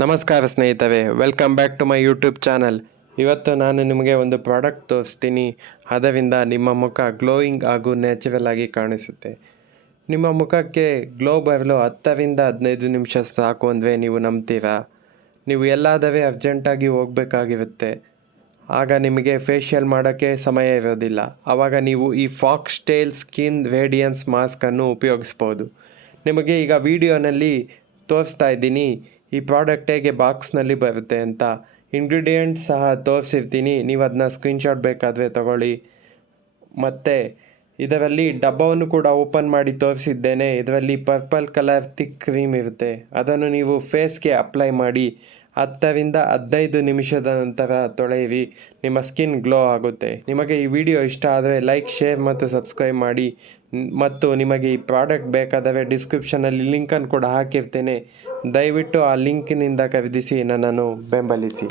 ನಮಸ್ಕಾರ ಸ್ನೇಹಿತರೆ, welcome back to my YouTube channel. ಇವತ್ತು ನಾನು ನಿಮಗೆ ಒಂದು ಪ್ರಾಡಕ್ಟ್ ತೋರಿಸ್ತೀನಿ. ಅದರಿಂದ ನಿಮ್ಮ ಮುಖ ಗ್ಲೋಯಿಂಗ್ ಹಾಗೂ ನ್ಯಾಚುರಲ್ ಆಗಿ ಕಾಣಿಸುತ್ತೆ. ನಿಮ್ಮ ಮುಖಕ್ಕೆ ಗ್ಲೋ ಬರಲು 10ರಿಂದ 15 ನಿಮಿಷ ಸಾಕು ಅಂದರೆ ನೀವು ನಂಬ್ತೀರಾ? ನೀವು ಎಲ್ಲಾದರೂ ಅರ್ಜೆಂಟಾಗಿ ಹೋಗಬೇಕಾಗಿರುತ್ತೆ, ಆಗ ನಿಮಗೆ ಫೇಶಿಯಲ್ ಮಾಡೋಕ್ಕೆ ಸಮಯ ಇರೋದಿಲ್ಲ. ಆವಾಗ ನೀವು ಈ ಫಾಕ್ಸ್ ಟೇಲ್ ಸ್ಕಿನ್ ರೇಡಿಯನ್ಸ್ ಮಾಸ್ಕನ್ನು ಉಪಯೋಗಿಸ್ಬೋದು. ನಿಮಗೆ ಈಗ ವಿಡಿಯೋನಲ್ಲಿ ತೋರಿಸ್ತಾ ಇದ್ದೀನಿ ಈ ಪ್ರಾಡಕ್ಟ್ ಹೇಗೆ ಬಾಕ್ಸ್ನಲ್ಲಿ ಬರುತ್ತೆ ಅಂತ. ಇಂಗ್ರೀಡಿಯೆಂಟ್ಸ್ ಸಹ ತೋರಿಸಿರ್ತೀನಿ, ನೀವು ಅದನ್ನ ಸ್ಕ್ರೀನ್ಶಾಟ್ ಬೇಕಾದರೆ ತಗೊಳ್ಳಿ. ಮತ್ತು ಇದರಲ್ಲಿ ಡಬ್ಬವನ್ನು ಕೂಡ ಓಪನ್ ಮಾಡಿ ತೋರಿಸಿದ್ದೇನೆ. ಇದರಲ್ಲಿ ಪರ್ಪಲ್ ಕಲರ್ ಥಿಕ್ ಕ್ರೀಮ್ ಇರುತ್ತೆ, ಅದನ್ನು ನೀವು ಫೇಸ್ಗೆ ಅಪ್ಲೈ ಮಾಡಿ 10ರಿಂದ 15 ನಿಮಿಷದ ನಂತರ ತೊಳೆಯಿರಿ. ನಿಮ್ಮ ಸ್ಕಿನ್ ಗ್ಲೋ ಆಗುತ್ತೆ. ನಿಮಗೆ ಈ ವಿಡಿಯೋ ಇಷ್ಟ ಆದರೆ ಲೈಕ್, ಶೇರ್ ಮತ್ತು ಸಬ್ಸ್ಕ್ರೈಬ್ ಮಾಡಿ. ಮತ್ತು ನಿಮಗೆ ಈ ಪ್ರಾಡಕ್ಟ್ ಬೇಕಾದರೆ ಡಿಸ್ಕ್ರಿಪ್ಷನಲ್ಲಿ ಲಿಂಕನ್ನು ಕೂಡ ಹಾಕಿರ್ತೇನೆ. ದಯವಿಟ್ಟು ಆ ಲಿಂಕಿನಿಂದ ಖರೀದಿಸಿ ನನ್ನನ್ನು ಬೆಂಬಲಿಸಿ.